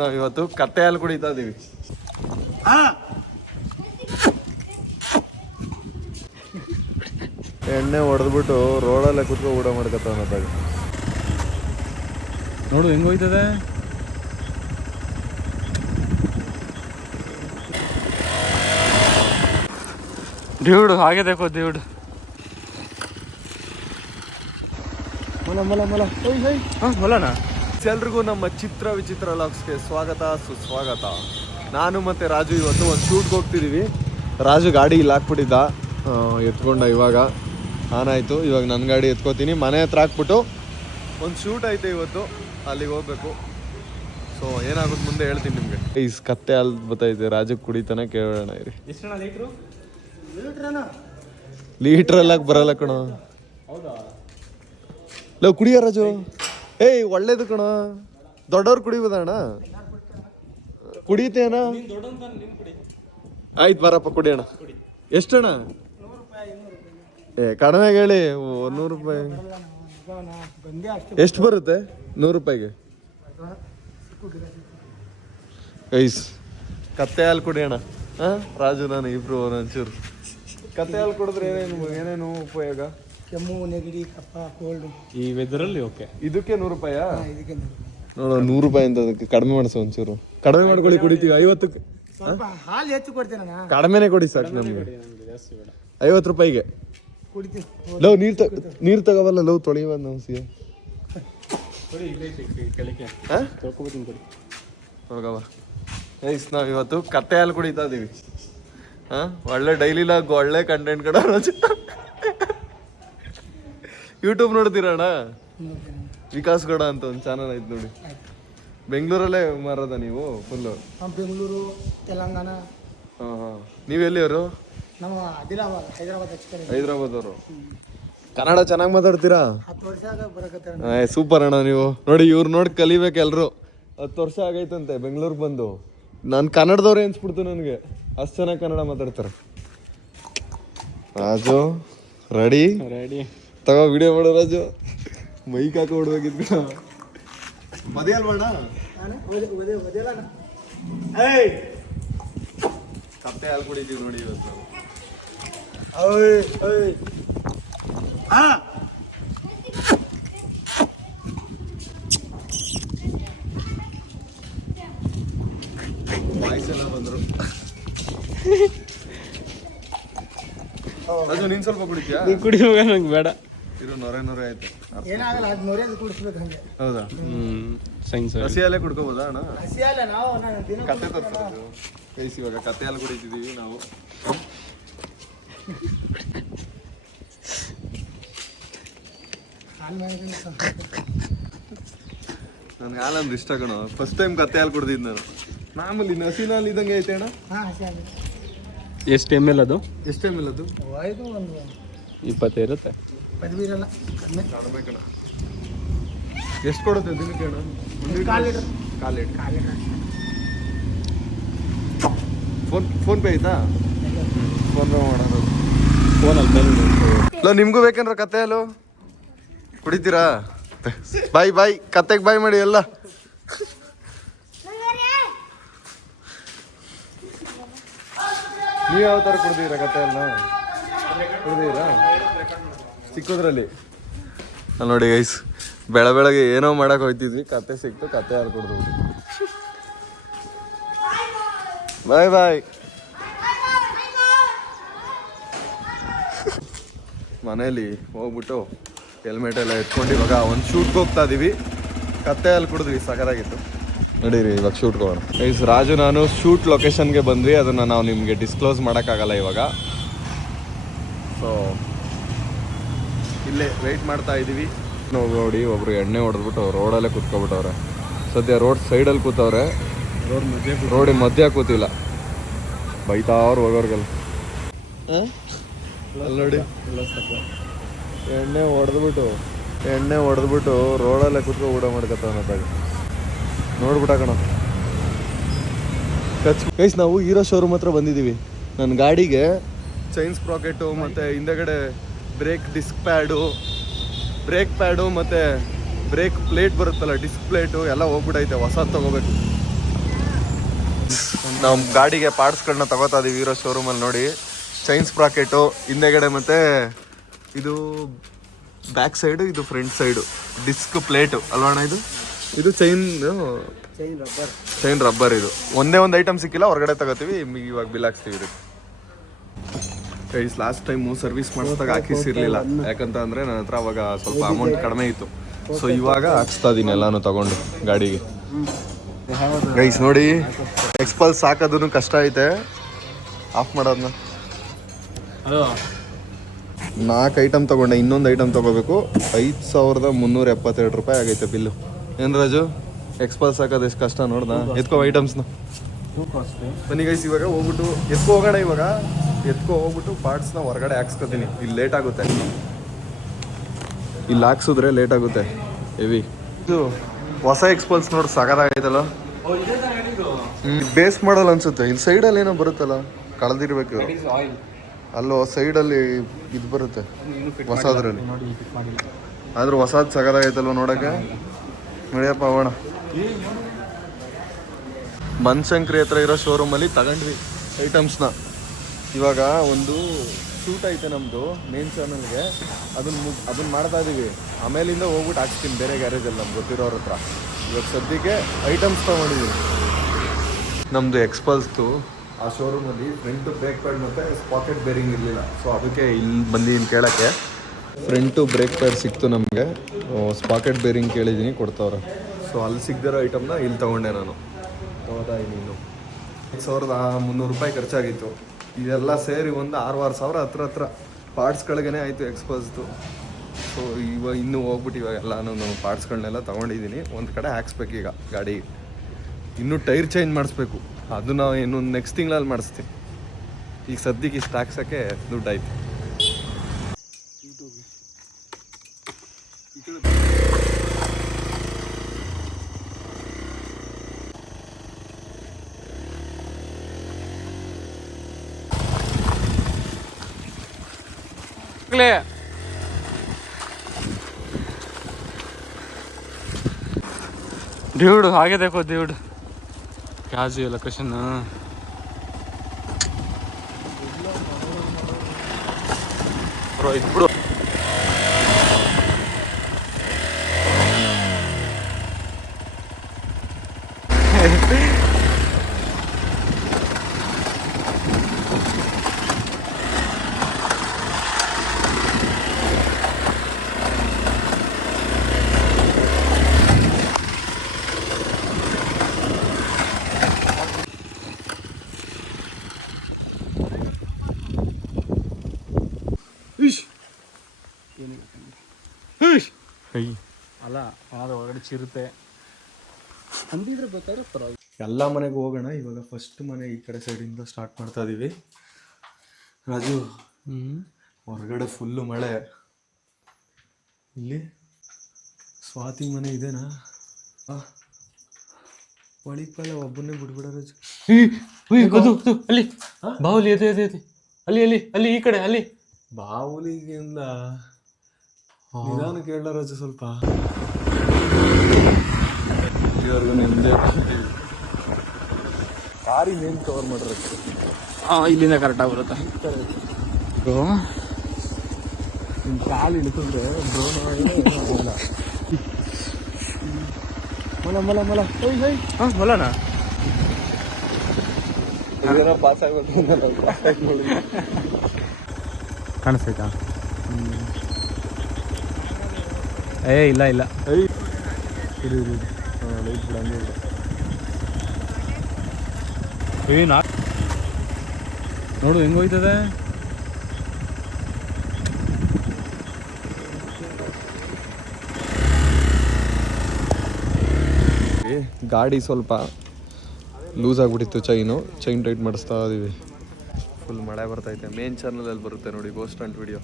ನಾವ್ ಇವತ್ತು ಕತ್ತೆ ಹಾಲು ಕುಡಿತಾ ಇದೀವಿ. ಎಣ್ಣೆ ಹೊಡೆದ್ಬಿಟ್ಟು ರೋಡಲ್ಲೇ ಕುತ್ಕೊ ಊಟ ಮಾಡ್ಕತ್ತ ನೋಡು ಹೆಂಗ್ ಹೋಯ್ತದೆ. ಡ್ಯೂಡ್ ಹಾಗೆ देखो ಡ್ಯೂಡ್. ಮಲ ಮಲ ಮಲ ಮಲನಾ. ಎಲ್ರಿಗೂ ನಮ್ಮ ಚಿತ್ರ ವಿಚಿತ್ರ ಲಾಗ್ಸ್ಗೆ ಸ್ವಾಗತ ಸುಸ್ವಾಗತ. ನಾನು ಮತ್ತೆ ರಾಜು ಇವತ್ತು ಒಂದು ಶೂಟ್ಗೆ ಹೋಗ್ತಿದೀವಿ. ರಾಜು ಗಾಡಿ ಇಲ್ಲಿ ಹಾಕ್ಬಿಟ್ಟಿದ್ದ, ಎತ್ಕೊಂಡ. ಇವಾಗ ಆನ್ ಆಯ್ತು. ಇವಾಗ ನನ್ನ ಗಾಡಿ ಎತ್ಕೋತೀನಿ, ಮನೆ ಹತ್ರ ಹಾಕ್ಬಿಟ್ಟು ಒಂದು ಶೂಟ್ ಐತೆ ಇವತ್ತು, ಅಲ್ಲಿಗೆ ಹೋಗ್ಬೇಕು. ಸೊ ಏನಾಗುತ್ತೆ ಮುಂದೆ ಹೇಳ್ತೀನಿ ನಿಮ್ಗೆ. ಈ ಕತ್ತೆ ಹಾಲು ಬತ್ತೈತೆ, ರಾಜು ಕುಡಿತಾನೆ, ಕೇಳೋಣ ಇರಿ. ಲೀಟ್ರ್ ಎಲ್ಲ ಬರಲ್ಲ ಕಣ. ಲವ್ ಕುಡಿಯ ರಾಜು. ಏಯ್ ಒಳ್ಳೇದು ಕಣ, ದೊಡ್ಡವ್ರು ಕುಡಿಬೋದಣ್ಣ. ಕುಡಿತೇನ? ಆಯ್ತು ಬರಪ್ಪ ಕುಡಿಯೋಣ. ಎಷ್ಟಣ್ಣ? ಕಡಿಮೆ ಹೇಳಿ. 100 ರೂಪಾಯಿ ಎಷ್ಟು ಬರುತ್ತೆ? 100 ರೂಪಾಯಿಗೆ ಐಸ್ ಕತ್ತೆ ಹಾಲು ಕುಡಿಯೋಣ. ರಾಜು ನಾನು ಇಬ್ರು ಒಂಚೂರು ಕತ್ತೆ ಹಾಲು ಕುಡಿದ್ರೆ ಏನೇನು ಉಪಯೋಗ? ಕೆಮ್ಮು, ನೆಗಡಿ, ಕಫ, ಕೋಲ್ಡ್. ಈ ವೆದರಲ್ಲಿ ಓಕೆ. ಇದಕ್ಕೆ 100 ರೂಪಾಯಾ? ಇದಕ್ಕೆ ನೋಡ 100 ರೂಪಾಯಿ ಅಂತ. ಅದಕ್ಕೆ ಕಡಿಮೆ ಮಾಡಿಸು ಒಂಚೂರು. ಕಡಿಮೆ ಮಾಡ್ಕೊಳ್ಳಿ, ಕುಡಿತೀವಿ. 50 ಸ್ವಲ್ಪ ಹಾಲು ಹೆಚ್ಚು ಕೊಡ್ತೇನೆ. ಕಡಿಮೆನೆ ಕೊಡಿ ಸಾಕು ನಮ್ಗೆ. 50 ರೂಪಾಯಿಗೆ ಕುಡಿತೀನಿ. ಲವ್ ನೀರು ತಗೋವಲ್ಲ ಲವ್ ತೊಳೆಯುವ ನಮ್ಸಿಯ ನೋಡ್ಕವ. ಐಸ್ ನಾವ್ ಇವತ್ತು ಕತ್ತೆ ಹಾಲು ಕುಡಿತಾ ಇದೀವಿ. ಒಳ್ಳೆ ಡೈಲಿ ಲಾಗ್, ಒಳ್ಳೆ ಕಂಟೆಂಟ್ ಕಡ. ಯೂಟ್ಯೂಬ್ ನೋಡ್ತೀರಣ್ಣ? ವಿಕಾಸ್ ಗೌಡ ಅಂತ ಒಂದು ಚಾನಲ್ ಐತೆ ನೋಡಿ. ಬೆಂಗಳೂರಲ್ಲೇ ಮಾರದ ನೀವು ಫುಲ್ಲು? ಬೆಂಗಳೂರು, ತೆಲಂಗಾಣ. ನೀವೆಲ್ಲಿಯವರು? ನಮ್ಮ ಆದಿಲಾಬಾದ್, ಹೈದರಾಬಾದ್ ಅವರು. ಕನ್ನಡ ಚೆನ್ನಾಗಿ ಮಾತಾಡ್ತೀರಾ? 10 ವರ್ಷ ಬರಕತ್ತಾರ. ಸೂಪರ್ ಅಣ್ಣ ನೀವು. ನೋಡಿ ಇವ್ರು ನೋಡಿ ಕಲಿಬೇಕು ಎಲ್ರು. 10 ವರ್ಷ ಆಗೈತಂತೆ ಬೆಂಗಳೂರಿಗೆ ಬಂದು. ನಾನು ಕನ್ನಡದವ್ರೆ ಅನ್ಸ್ಬಿಡ್ತು ನನಗೆ, ಅಷ್ಟು ಚೆನ್ನಾಗಿ ಕನ್ನಡ ಮಾತಾಡ್ತಾರೆ. ರಾಜು ರೆಡಿ ರೆಡಿ ತಗೋ, ವಿಡಿಯೋ ಮಾಡೋ ರಾಜು. ಮೈಕ್ ಹಾಕಿ ಹೊಡ್ಬೇಕಿದ್ ಮದಿ ಅಲ್ವಣ್ಣ? ಕತ್ತೆ ಹಾಲು ಕುಡಿತೀವಿ ನೋಡಿ ಇವತ್ತು. ವಾಯ್ಸೆಲ್ಲ ಬಂದ್ರು. ರಾಜು ನೀನ್ ಸ್ವಲ್ಪ ಕುಡಿತೀಯಾ? ಕುಡಿ ಹೋಗ, ನಂಗೆ ಬೇಡ. ಇರು, ನೊರೆ ಆಯ್ತು. ಏನಾಗಲ್ಲ, ಅದು ನೊರೆ ಕುಡಿಸ್ಬೇಕು ಹಂಗೆ. ಹೌದಾ? ಸೈನ್ಸ್ ಹಸಿ ಹಾಲೇ ಕುಡ್ಕೋಬೋದಾ ಅಣ್ಣ? ಹಸಿ ಅಲ್ಲ, ನಾವು ಕತ್ತೆ ತರ್ತಾರೆ ಕೈಸ್. ಇವಾಗ ಕತ್ತೆ ಹಾಲು ಕುಡಿತಿದ್ದೀವಿ ನಾವು. ನನ್ಗೆ ಹಾಲಂದ್ರೆ ಇಷ್ಟ ಕಣ. ಫಸ್ಟ್ ಟೈಮ್ ಕತ್ತೆ ಹಾಲು ಕುಡ್ದಿದ್ದು ನಾನು. ಮಾಮೂಲಿ ಹಸಿನ ಹಾಲು ಇದ್ದಂಗೆ ಐತೆ ಅಣ್ಣ. ಹಸಿ ಹಾಲು. ಎಷ್ಟು ml ಅದು? ಎಷ್ಟು ಟೈಮ್ ಇಲ್ಲ ಅದು? ಇದು ಒಂದು 20 ಇರುತ್ತೆ. 10 ಇರಲ್ಲ, ಕಡಿಮೆ. ಕಡಿಮೆ ಕಣ. ಎಷ್ಟು ಕೊಡುತ್ತೆ ದಿನಕ್ಕೆ ಅಣ್ಣ? 1 litre. 1/4 litre. 1 litre. Phone pay ಆಯ್ತಾ? ಫೋನ್ ಪೇ ಮಾಡೋದು. ಫೋನಲ್ಲಿ ಮೇಲೆ ನಿಮ್ಗೂ ಬೇಕೇನ್ರ ಕತ್ತೆ ಹಾಲು? ಕುಡಿತೀರಾ? ಬಾಯ್ ಬಾಯ್, ಕತ್ತೆಗೆ ಬಾಯ್ ಮಾಡಿ ಎಲ್ಲ. ನೀವು ಯಾವ ಥರ ಕುಡ್ದೀರಾ ಕತ್ತೆ ಹಾಲನ್ನ? ಕುಡ್ದೀರಾ ಚಿಕ್ಕದ್ರಲ್ಲಿ? ನೋಡಿ ಗೈಸ್, ಬೆಳಗ್ಗೆ ಏನೋ ಮಾಡಕ್ ಹೋಗ್ತಿದ್ವಿ, ಕತ್ತೆ ಸಿಕ್ತು, ಕತ್ತೆ ಹಾಲು ಕುಡ್ದು. ಬಾಯ್ ಬಾಯ್. ಮನೇಲಿ ಹೋಗ್ಬಿಟ್ಟು ಹೆಲ್ಮೆಟ್ ಎಲ್ಲ ಎತ್ಕೊಂಡು ಇವಾಗ ಒಂದು ಶೂಟ್ಗೆ ಹೋಗ್ತಾ ಇದೀವಿ. ಕತ್ತೆ ಹಾಲು ಕುಡಿದ್ವಿ, ಸಖತ್ತಾಗಿತ್ತು. ನಡೀರಿ ಇವಾಗ ಶೂಟ್ಗೆ ಹೋಗೋಣ. ಗೈಸ್, ರಾಜು ನಾನು ಶೂಟ್ ಲೊಕೇಶನ್ಗೆ ಬಂದ್ವಿ. ಅದನ್ನು ನಾವು ನಿಮಗೆ ಡಿಸ್ಕ್ಲೋಸ್ ಮಾಡೋಕ್ಕಾಗಲ್ಲ ಇವಾಗ. ಸೊ ಇಲ್ಲೇ ವೆಯ್ಟ್ ಮಾಡ್ತಾ ಇದ್ದೀವಿ. ನೋಡಿ ಒಬ್ರು ಎಣ್ಣೆ ಹೊಡೆದ್ಬಿಟ್ಟು ರೋಡಲ್ಲೇ ಕೂತ್ಕೊಬಿಟ್ಟವ್ರೆ. ಸದ್ಯ ರೋಡ್ ಸೈಡಲ್ಲಿ ಕೂತವ್ರೆ, ರೋಡ್ ಮಧ್ಯ ಕೂತಿಲ್ಲ. ಬೈತಾವ್ರು ಹೋಗೋರ್ಗೆಲ್ಲ. ಅಲ್ಲಿ ನೋಡಿ ಎಣ್ಣೆ ಹೊಡೆದ್ಬಿಟ್ಟು ರೋಡಲ್ಲೇ ಕೂತ್ಕೊ ಊಟ ಮಾಡ್ಕೊತಾವ. ನೋಡ್ಬಿಟ್ಟ ಕಣ. ಗೈಸ್, ನಾವು ಹೀರೋ ಶೋರೂಮ್ ಹತ್ರ ಬಂದಿದ್ದೀವಿ. ನನ್ನ ಗಾಡಿಗೆ ಚೈನ್ ಸ್ಪ್ರಾಕೆಟು ಮತ್ತು ಹಿಂದೆಗಡೆ ಬ್ರೇಕ್ ಪ್ಯಾಡು ಮತ್ತು ಬ್ರೇಕ್ ಪ್ಲೇಟ್ ಬರುತ್ತಲ್ಲ, ಡಿಸ್ಕ್ ಪ್ಲೇಟು ಎಲ್ಲ ಹೋಗ್ಬಿಟ್ಟೈತೆ. ಹೊಸ ತೊಗೋಬೇಕು. ನಾವು ಗಾಡಿಗೆ ಪಾರ್ಟ್ಸ್ಗಳನ್ನ ತಗೋತಾ ಇದೀವಿ ಹೀರೋ ಶೋರೂಮಲ್ಲಿ ನೋಡಿ. ಚೈನ್ ಸ್ಪ್ರಾಕೆಟು ಹಿಂದೆಗಡೆ, ಮತ್ತು ಇದು ಬ್ಯಾಕ್ ಸೈಡು, ಇದು ಫ್ರಂಟ್ ಸೈಡು, ಡಿಸ್ಕ್ ಪ್ಲೇಟು ಅಲ್ವಣ್ಣ ಇದು ಚೈನ್ ರಬ್ಬರ್. ಇದು ಒಂದೇ ಒಂದು ಐಟಮ್ ಸಿಕ್ಕಿಲ್ಲ, ಹೊರಗಡೆ ತಗೋತೀವಿ, ಇವಾಗ ಬಿಲ್ ಹಾಕ್ಸ್ತೀವಿ ಇದಕ್ಕೆ. ಲಾಸ್ಟ್ ಟೈಮು ಸರ್ವಿಸ್ ಮಾಡಿಸಿದಾಗ ಹಾಕಿಸಿರ್ಲಿಲ್ಲ, ಯಾಕಂತ ಅಂದರೆ ನನ್ನ ಹತ್ರ ಅವಾಗ ಸ್ವಲ್ಪ ಅಮೌಂಟ್ ಕಡಿಮೆ ಇತ್ತು. ಸೊ ಇವಾಗ ಹಾಕ್ಸ್ತಾ ಇದೀನಿ ಎಲ್ಲಾನು ತಗೊಂಡು ಗಾಡಿಗೆ. ಗೈಸ್ ನೋಡಿ, ಎಕ್ಸ್ಪಲ್ಸ್ ಹಾಕೋದನ್ನು ಕಷ್ಟ ಐತೆ. ಆಫ್ ಮಾಡೋದನ್ನ 4 ಐಟಮ್ ತಗೊಂಡೆ, ಇನ್ನೊಂದು ಐಟಮ್ ತಗೋಬೇಕು. 5372 ರೂಪಾಯಿ ಆಗೈತೆ ಬಿಲ್ಲು. ಏನು ರಾಜು, ಎಕ್ಸ್ಪಲ್ಸ್ ಹಾಕೋದು ಎಷ್ಟು ಕಷ್ಟ ನೋಡ್ದ. ಎತ್ಕೋ ಐಟಮ್ಸ್ನ. ಬನ್ನಿ ಗೈಸ್, ಇವಾಗ ಹೋಗ್ಬಿಟ್ಟು ಹೋಗೋಣ. ಇವಾಗ ಹೋಗ್ಬಿಟ್ಟು ಪಾರ್ಟ್ಸ್ನ ಹೊರಗಡೆ ಹಾಕ್ಸ್ಕೊತೀನಿ. ಇಲ್ಲಿ ಲೇಟ್ ಆಗುತ್ತೆ, ಇಲ್ಲಿ ಹಾಕ್ಸಿದ್ರೆ ಲೇಟ್ ಆಗುತ್ತೆ ಹೆವಿ. ಇದು ಹೊಸ ಎಕ್ಸ್ಪಲ್ಸ್ ನೋಡಿ, ಸಾಕಾಗೈತಲ್ಲ. ಬೇಸ್ ಮಾಡಲ್ ಅನ್ಸುತ್ತೆ. ಇಲ್ಲಿ ಸೈಡಲ್ಲಿ ಏನೋ ಬರುತ್ತಲ್ಲ, ಕಳೆದಿರ್ಬೇಕು. ಅಲ್ಲೋ ಸೈಡಲ್ಲಿ ಇದು ಬರುತ್ತೆ ಹೊಸದ್ರಲ್ಲಿ. ಆದ್ರೂ ಹೊಸದು ಸಗದಾಗೈತಲ್ವ ನೋಡೋಕ್ಕೆ. ನೋಡಿಯಪ್ಪ ಹೋಗೋಣ. ಬನಶಂಕರಿ ಹತ್ರ ಇರೋ ಶೋರೂಮಲ್ಲಿ ತಗೊಂಡ್ವಿ ಐಟಮ್ಸ್ನ. ಇವಾಗ ಒಂದು ಶೂಟ್ ಐತೆ ನಮ್ಮದು ಮೇನ್ ಚಾನಲ್ಗೆ, ಅದನ್ನ ಮಾಡ್ತಾ ಇದ್ದೀವಿ. ಆಮೇಲಿಂದ ಹೋಗ್ಬಿಟ್ಟು ಹಾಕ್ಸ್ತೀನಿ ಬೇರೆ ಗ್ಯಾರೇಜಲ್ಲಿ ನಮ್ಗೆ ಗೊತ್ತಿರೋರ ಹತ್ರ. ಇವಾಗ ಸದ್ಯಕ್ಕೆ ಐಟಮ್ಸ್ ತೊಗೊಂಡಿದ್ದೀವಿ. ನಮ್ಮದು ಎಕ್ಸ್ಪಲ್ಸ್ದು ಆ ಶೋರೂಮಲ್ಲಿ ಫ್ರಂಟು ಬ್ರೇಕ್ ಪ್ಯಾಡ್ ಮತ್ತು ಸ್ಪಾಕೆಟ್ ಬೇರಿಂಗ್ ಇರಲಿಲ್ಲ. ಸೊ ಅದಕ್ಕೆ ಇಲ್ಲಿ ಬಂದಿದ್ದೀನಿ ಕೇಳೋಕ್ಕೆ. ಫ್ರಂಟು ಬ್ರೇಕ್ ಪ್ಯಾಡ್ ಸಿಕ್ತು ನಮಗೆ, ಸ್ಪಾಕೆಟ್ ಬೇರಿಂಗ್ ಕೇಳಿದ್ದೀನಿ, ಕೊಡ್ತಾವ್ರೆ. ಸೊ ಅಲ್ಲಿ ಸಿಗದಿರೋ ಐಟಮ್ನ ಇಲ್ಲಿ ತೊಗೊಂಡೆ ನಾನು. ತೊಗೋತಾ ಇದ್ದೀನಿ. ಇನ್ನು 1300 ರೂಪಾಯಿ ಖರ್ಚಾಗಿತ್ತು. ಇದೆಲ್ಲ ಸೇರಿ ಒಂದು 6,000 ಹತ್ರ ಪಾರ್ಟ್ಸ್ಗಳಿಗೇ ಆಯಿತು ಎಕ್ಸ್ಪಲ್ಸ್ದು. ಸೊ ಇವಾಗ ಇನ್ನೂ ಹೋಗ್ಬಿಟ್ಟು ಇವಾಗೆಲ್ಲ ನಾನು ಪಾರ್ಟ್ಸ್ಗಳನ್ನೆಲ್ಲ ತೊಗೊಂಡಿದ್ದೀನಿ. ಒಂದು ಕಡೆ ಹಾಕ್ಸ್ಬೇಕು ಈಗ ಗಾಡಿಗೆ. ಇನ್ನೂ ಟೈರ್ ಚೇಂಜ್ ಮಾಡಿಸ್ಬೇಕು, ಅದನ್ನ ಇನ್ನೊಂದು ನೆಕ್ಸ್ಟ್ ತಿಂಗಳಲ್ಲಿ ಮಾಡಿಸ್ತೀನಿ. ಈಗ ಸದ್ಯಕ್ಕೆ ಇಷ್ಟು ಹಾಕ್ಸೋಕ್ಕೆ ದುಡ್ಡು ಆಯ್ತು. ड्यूड आगे देखो ड्यूड, क्या जी लोकेशन. ब्रो ब्रो ಅಲ್ಲ ಅದು ಒಳಗಡೆ ಚಿರುತ್ತೆ ಅಂದಿದ್ರೆ ಗೊತ್ತಾಗಿರ್ತಾರ. ಎಲ್ಲ ಮನೆಗೂ ಹೋಗೋಣ. ಇವಾಗ ಫಸ್ಟ್ ಮನೆ ಈ ಕಡೆ ಸೈಡಿಂದ ಸ್ಟಾರ್ಟ್ ಮಾಡ್ತಾ ಇದೀವಿ. ರಾಜು, ಹೊರಗಡೆ ಫುಲ್ಲು ಮಳೆ. ಇಲ್ಲಿ ಸ್ವಾತಿ ಮನೆ ಇದೆನಾ? ಒಳಿಪಲ್ಲ ಒಬ್ಬನೇ ಬಿಡ್ಬಿಡ ರಾಜು. ಅಲ್ಲಿ ಬಾಹುಲಿ ಅದೇ ಅದೇ ಅದೇ ಅಲ್ಲಿ ಅಲ್ಲಿ ಅಲ್ಲಿ ಈ ಕಡೆ ಅಲ್ಲಿ ಬಾವುಲಿಗಿಂದ ನಿಧಾನ ಕೇಳ ರಾಜು ಸ್ವಲ್ಪ. ಇವ್ರಿಗೂ ನಿಮ್ದೇ ಕಾರಿ ಮೇನ್ ಕವರ್ ಮಾಡಿರತ್ತೆ. ಇಲ್ಲಿಂದ ಕರೆಕ್ಟಾಗಿ ಬರುತ್ತೆ. ನಿಮ್ಮ ಕಾಲು ಇಳಿಸಿದ್ರೆ ಡ್ರೋನ್ ಮೊಲ ಮೊಲ ಮೊಲ ಮೊಲನಾ ಪಾಸ್ ಆಗ್ಬೇಕು ಕಾಣಿಸ್ತೈತಾ? ಏ ಇಲ್ಲ ಇಲ್ಲ ಲೈಟ್ ಬಿಡ ಹಂಗೆ ನೋಡು ಹೆಂಗ್ ಹೋಯ್ತದೆ. ಗಾಡಿ ಸ್ವಲ್ಪ ಲೂಸ್ ಆಗಿಬಿಟ್ಟಿತ್ತು. ಚೈನ್ ಟೈಟ್ ಮಾಡಿಸ್ತಾ ಇದೀವಿ. ಫುಲ್ ಮಳೆ ಬರ್ತೈತೆ. ಮೇನ್ ಚಾನಲಲ್ಲಿ ಬರುತ್ತೆ ನೋಡಿ ಗೋಸ್ಟ್ ಅಂಟ್ ವಿಡಿಯೋ.